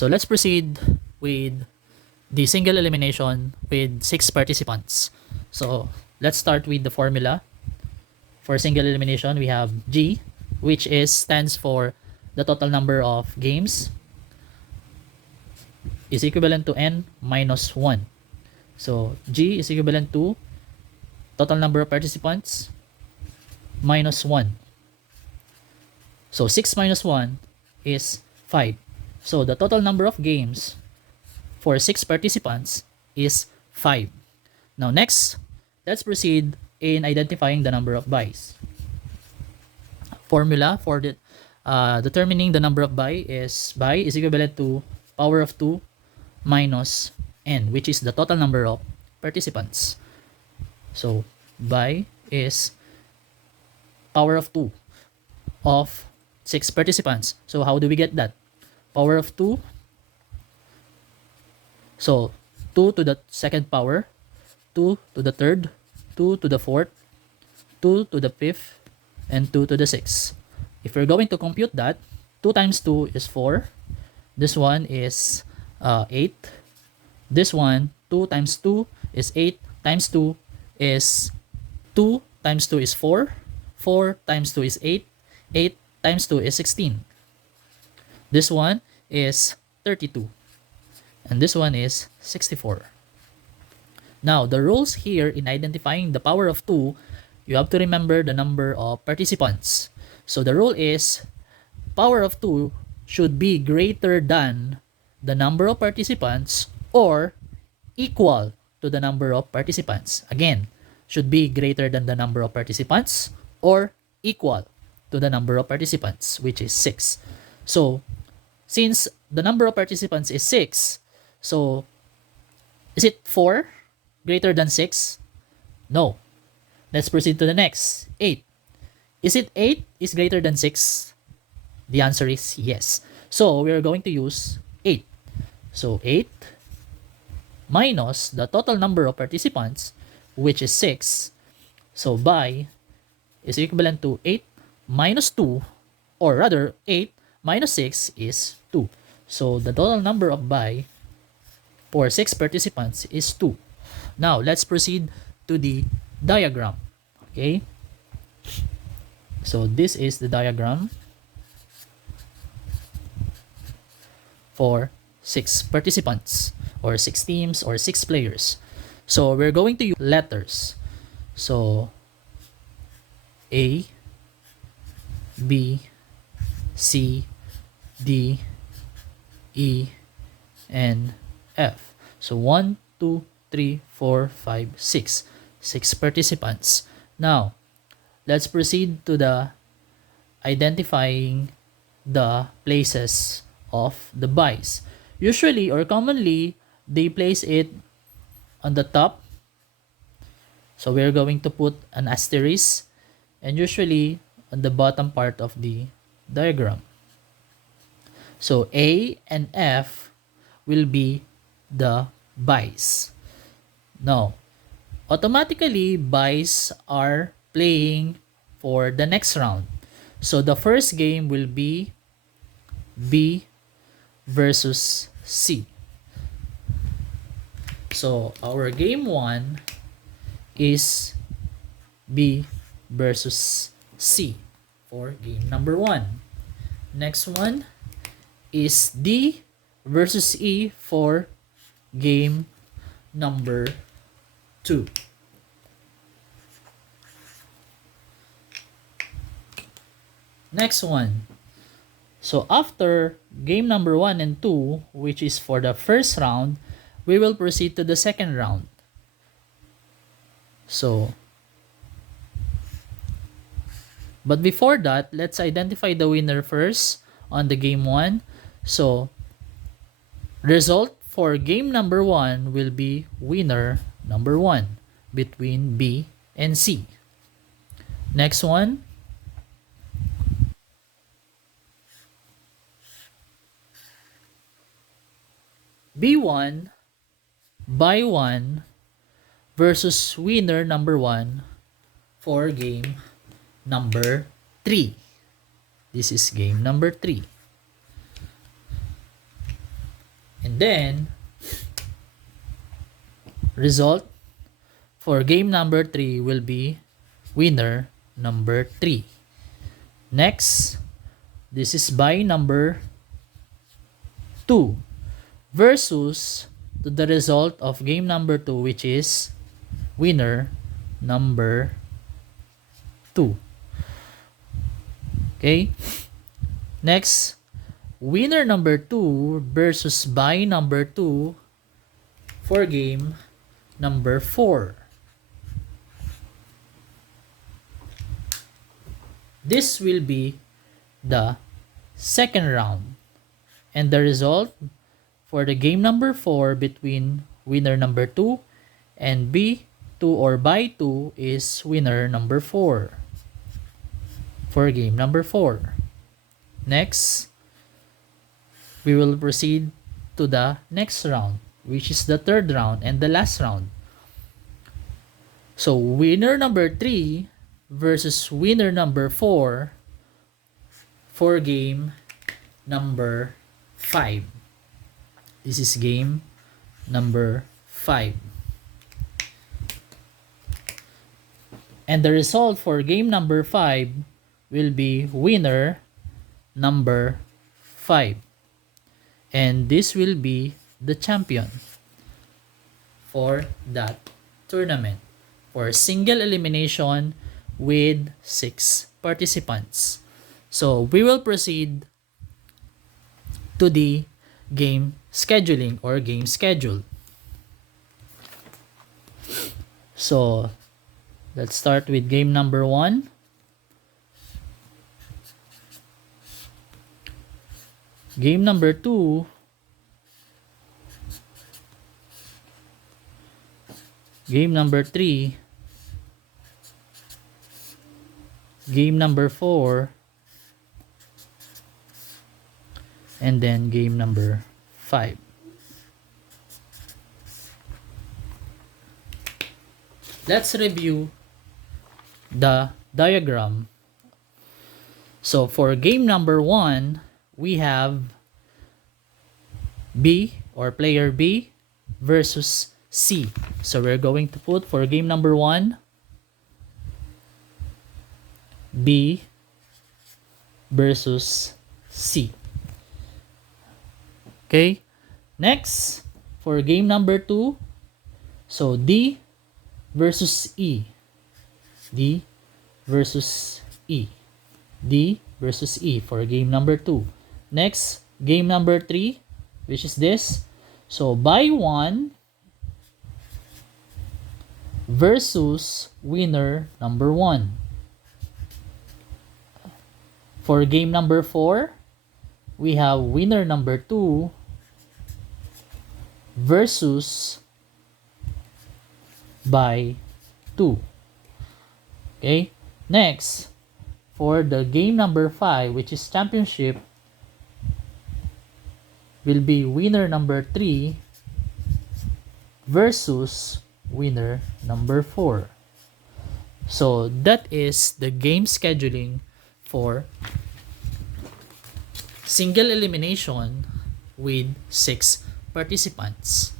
So let's proceed with the single elimination with 6 participants. So let's start with the formula. For single elimination, we have G, which stands for the total number of games, is equivalent to N minus 1. So G is equivalent to total number of participants minus 1. So 6 minus 1 is 5. So the total number of games for 6 participants is 5. Now next, let's proceed in identifying the number of buys. Formula for determining the number of buy is equivalent to power of 2 minus n, which is the total number of participants. So buy is power of 2 of 6 participants. So how do we get that? Power of 2. So 2 to the second power, 2 to the third, 2 to the fourth, 2 to the fifth, and 2 to the sixth. If we're going to compute that, 2 times 2 is 4. This one is 8. This one, 2 times 2 is 8 times 2 is 2 times 2 is 4. 4 times 2 is 8. 8 times 2 is 16. This one is 32. And this one is 64. Now, the rules here in identifying the power of 2, you have to remember the number of participants. So the rule is power of 2 should be greater than the number of participants or equal to the number of participants. Again, should be greater than the number of participants or equal to the number of participants, which is 6. So, since the number of participants is 6, so is it 4 greater than 6? No. Let's proceed to the next. 8. Is it 8 is greater than 6? The answer is yes. So, we are going to use 8. So, 8 minus the total number of participants, which is 6. So, by is equivalent to 8 minus 2, or rather 8 minus 6 is 2. So, the total number of by for 6 participants is 2. Now, let's proceed to the diagram. Okay? So, this is the diagram for 6 participants or 6 teams or 6 players. So, we're going to use letters. So, A, B, C, D, E, and F. So 1, 2, 3, 4, 5, 6. 6 participants. Now, let's proceed to the identifying the places of the buys. Usually or commonly, they place it on the top. So we're going to put an asterisk, and usually on the bottom part of the diagram. So A and F will be the buys. Now, automatically buys are playing for the next round. So the first game will be B versus C. So our game 1 is B versus C for game number 1. Next one is D versus E for game number 2. Next one. So after game number 1 and 2, which is for the first round, we will proceed to the second round. So, but before that, let's identify the winner first on the game 1. So, result for game number 1 will be winner number 1 between B and C. Next one. B1 by 1 versus winner number 1 for game number 3. This is game number 3. then, result for game number 3 will be winner number 3. Next, this is by number 2 versus to the result of game number 2, which is winner number 2. Okay? Next, winner number 2 versus by number 2 for game number 4. This will be the second round. And the result for the game number 4 between winner number 2 and B2 or by 2 is winner number 4 for game number 4. Next, we will proceed to the next round, which is the third round and the last round. So winner number 3 versus winner number 4 for game number 5. This is game number 5. And the result for game number 5 will be winner number 5. And this will be the champion for that tournament for single elimination with 6 participants. So we will proceed to the game scheduling or game schedule. So let's start with game number 1. Game number 2. Game number 3. Game number 4. And then game number 5. Let's review the diagram. So for game number 1, we have B or player B versus C. So we're going to put for game number 1 B versus C. Okay, next for game number 2, so D versus E. D versus E. D versus E for game number 2. Next, game number 3, which is this. So by 1 versus winner number 1. For game number 4, we have winner number 2 versus by 2. Okay, next for the game number 5, which is championship, will be winner number 3 versus winner number 4. So that is the game scheduling for single elimination with 6 participants.